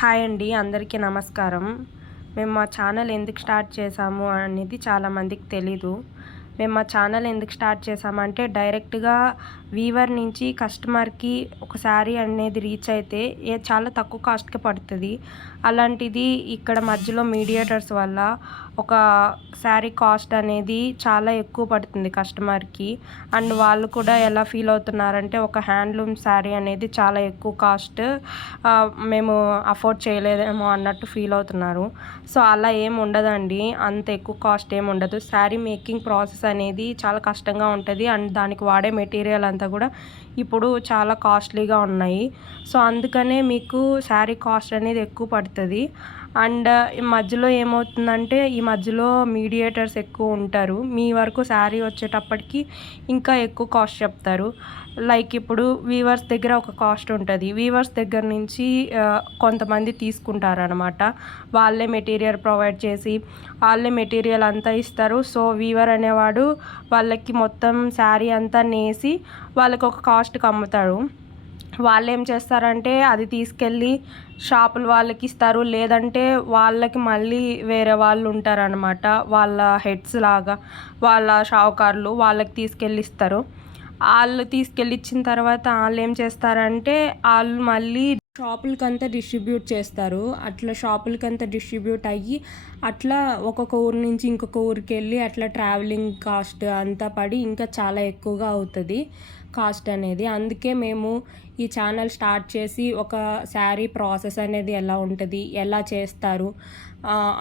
Hi అండి, అందరికీ నమస్కారం. మేము మా ఛానల్ ఎందుకు స్టార్ట్ చేశాము అనేది చాలామందికి తెలీదు. మేము మా ఛానల్ ఎందుకు స్టార్ట్ చేశామంటే డైరెక్ట్‌గా వీవర్ నుంచి కస్టమర్‌కి ఒక శారీ అనేది రీచ్ అయితే చాలా తక్కువ కాస్ట్‌కి పడుతుంది. అలాంటిది ఇక్కడ మధ్యలో మీడియేటర్స్ వల్ల ఒక శారీ కాస్ట్ అనేది చాలా ఎక్కువ పడుతుంది కస్టమర్‌కి. అండ్ వాళ్ళు కూడా ఎలా ఫీల్ అవుతున్నారంటే ఒక హ్యాండ్లూమ్ శారీ అనేది చాలా ఎక్కువ కాస్ట్, మేము అఫోర్డ్ చేయలేదేమో అన్నట్టు ఫీల్ అవుతున్నారు. సో అలా ఏమి ఉండదండి, అంత ఎక్కువ కాస్ట్ ఏమి ఉండదు. శారీ మేకింగ్ ప్రాసెస్ అనేది చాలా కష్టంగా ఉంటుంది. అండ్ దానికి వాడే మెటీరియల్ అంతా కూడా ఇప్పుడు చాలా కాస్ట్లీగా ఉన్నాయి. సో అందుకనే మీకు శారీ కాస్ట్ అనేది ఎక్కువ పడుతుంది. అండ్ ఈ మధ్యలో ఏమవుతుందంటే ఈ మధ్యలో మీడియేటర్స్ ఎక్కువ ఉంటారు. మీ వరకు శారీ వచ్చేటప్పటికి ఇంకా ఎక్కువ కాస్ట్ చెప్తారు. లైక్ ఇప్పుడు వీవర్స్ దగ్గర ఒక కాస్ట్ ఉంటుంది. వీవర్స్ దగ్గర నుంచి కొంతమంది తీసుకుంటారనమాట. వాళ్ళే మెటీరియల్ ప్రొవైడ్ చేసి వాళ్ళే మెటీరియల్ అంతా ఇస్తారు. సో వీవర్ అనేవాడు వాళ్ళకి మొత్తం శారీ అంతా నేసి వాళ్ళకి ఒక కాస్ట్కి అమ్ముతాడు. వాళ్ళు ఏం చేస్తారంటే అది తీసుకెళ్ళి షాపుల వాళ్ళకి ఇస్తారు. లేదంటే వాళ్ళకి మళ్ళీ వేరే వాళ్ళు ఉంటారనమాట, వాళ్ళ హెడ్స్ లాగా, వాళ్ళ షావుకారులు వాళ్ళకి తీసుకెళ్ళి ఇస్తారు. వాళ్ళు తీసుకెళ్ళి ఇచ్చిన తర్వాత వాళ్ళు ఏం చేస్తారంటే వాళ్ళు మళ్ళీ షాపులకంతా డిస్ట్రిబ్యూట్ చేస్తారు. అట్లా షాపులకంతా డిస్ట్రిబ్యూట్ అయ్యి అట్లా ఒక్కొక్క ఊరు నుంచి ఇంకొక ఊరికి వెళ్ళి అట్లా ట్రావెలింగ్ కాస్ట్ అంతా పడి ఇంకా చాలా ఎక్కువగా అవుతుంది కాస్ట్ అనేది. అందుకే మేము ఈ ఛానల్ స్టార్ట్ చేసి ఒక శారీ ప్రాసెస్ అనేది ఎలా ఉంటుంది, ఎలా చేస్తారు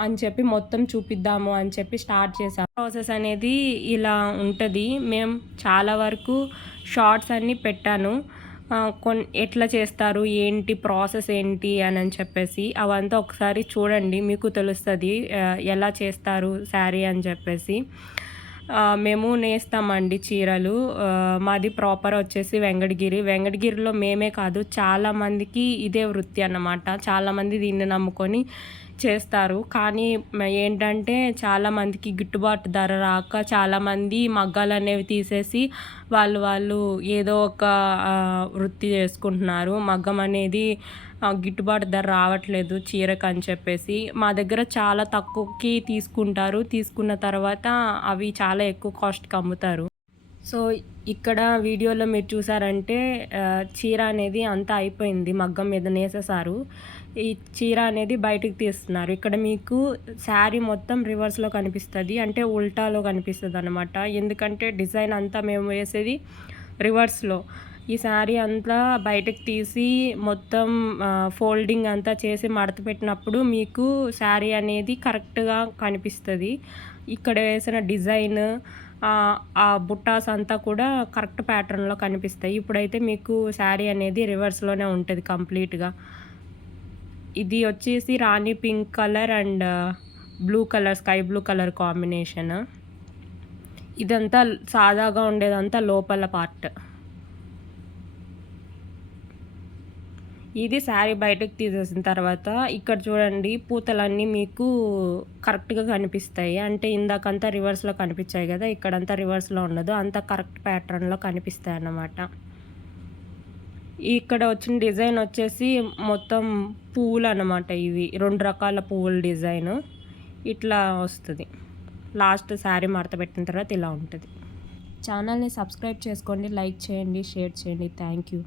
అని చెప్పి మొత్తం చూపిద్దాము అని చెప్పి స్టార్ట్ చేసాం. ప్రాసెస్ అనేది ఇలా ఉంటుంది. మేము చాలా వరకు షార్ట్స్ అన్నీ పెట్టాను, ఎట్లా చేస్తారు, ఏంటి ప్రాసెస్ ఏంటి అని చెప్పేసి అవంతా ఒకసారి చూడండి, మీకు తెలుస్తుంది ఎలా చేస్తారు శారీ అని చెప్పేసి. మేము నేస్తామండి చీరలు. మాది ప్రాపర్ వచ్చేసి వెంకటగిరిలో మేమే కాదు చాలామందికి ఇదే వృత్తి అన్నమాట. చాలామంది దీన్ని నమ్ముకొని చేస్తారు. కానీ ఏంటంటే చాలామందికి గిట్టుబాటు ధర రాక చాలామంది మగ్గాలు అనేవి తీసేసి వాళ్ళు ఏదో ఒక వృత్తి చేసుకుంటున్నారు. మగ్గం అనేది గిట్టుబాటు ధర రావట్లేదు చీరకు అని చెప్పేసి మా దగ్గర చాలా తక్కువకి తీసుకుంటారు. తీసుకున్న తర్వాత అవి చాలా ఎక్కువ కాస్ట్కి అమ్ముతారు. సో ఇక్కడ వీడియోలో మీరు చూసారంటే చీర అనేది అంతా అయిపోయింది, మగ్గం మీద నేసేసారు. ఈ చీర అనేది బయటకు తీస్తున్నారు. ఇక్కడ మీకు శారీ మొత్తం రివర్స్లో కనిపిస్తుంది, అంటే ఉల్టాలో కనిపిస్తుంది అనమాట. ఎందుకంటే డిజైన్ అంతా మేము వేసేది రివర్స్లో. ఈ శారీ అంతా బయటకు తీసి మొత్తం ఫోల్డింగ్ అంతా చేసి మడత పెట్టినప్పుడు మీకు శారీ అనేది కరెక్ట్గా కనిపిస్తుంది. ఇక్కడ వేసిన డిజైన్ ఆ బుట్టాస్ అంతా కూడా కరెక్ట్ ప్యాటర్న్లో కనిపిస్తాయి. ఇప్పుడైతే మీకు శారీ అనేది రివర్స్లోనే ఉంటుంది కంప్లీట్గా. ఇది వచ్చేసి రాణి pink colour and blue colour, sky blue colour combination. ఇదంతా సాదాగా ఉండేదంతా లోపల పార్ట్. ఇది శారీ బయటకు తీసేసిన తర్వాత ఇక్కడ చూడండి పూతలన్నీ మీకు కరెక్ట్గా కనిపిస్తాయి. అంటే ఇందాకంతా రివర్స్లో కనిపించాయి కదా, ఇక్కడంతా రివర్స్లో ఉండదు, అంతా కరెక్ట్ ప్యాటర్న్లో కనిపిస్తాయి అన్నమాట. ఇక్కడ వచ్చిన డిజైన్ వచ్చేసి మొత్తం పువ్వులు అన్నమాట. ఇవి 2 రకాల పువ్వుల డిజైన్ ఇట్లా వస్తుంది. లాస్ట్ శారీ మడత పెట్టిన తర్వాత ఇలా ఉంటుంది. ఛానల్ని సబ్స్క్రైబ్ చేసుకోండి, లైక్ చేయండి, షేర్ చేయండి. Thank you.